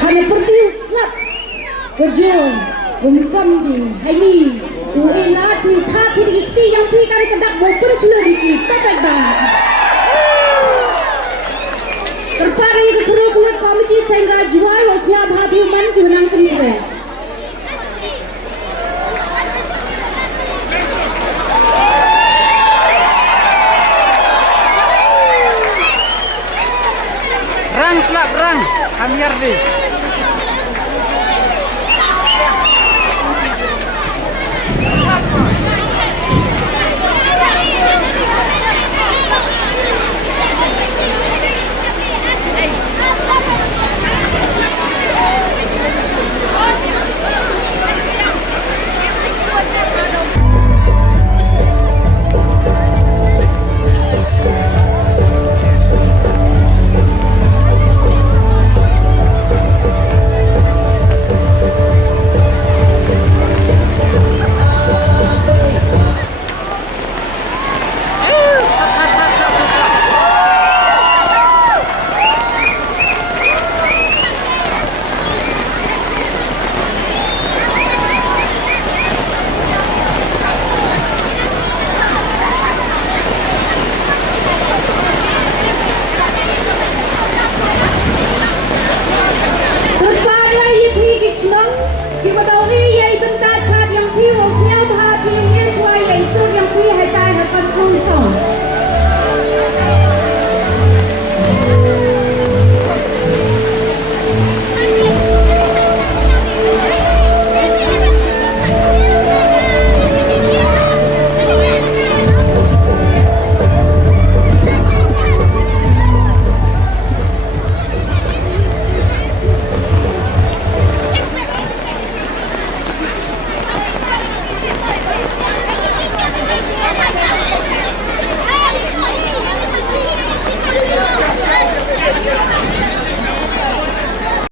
hanya pertius slap kejung bungkam di hari tu elah tu tha tu dikti yang tu kan kedak bopun cula dikit tak bang terpari ke kerukulan komiti senra Jowai Shadsukra bhadu man dimenang kemure rang slap rang kamiar deh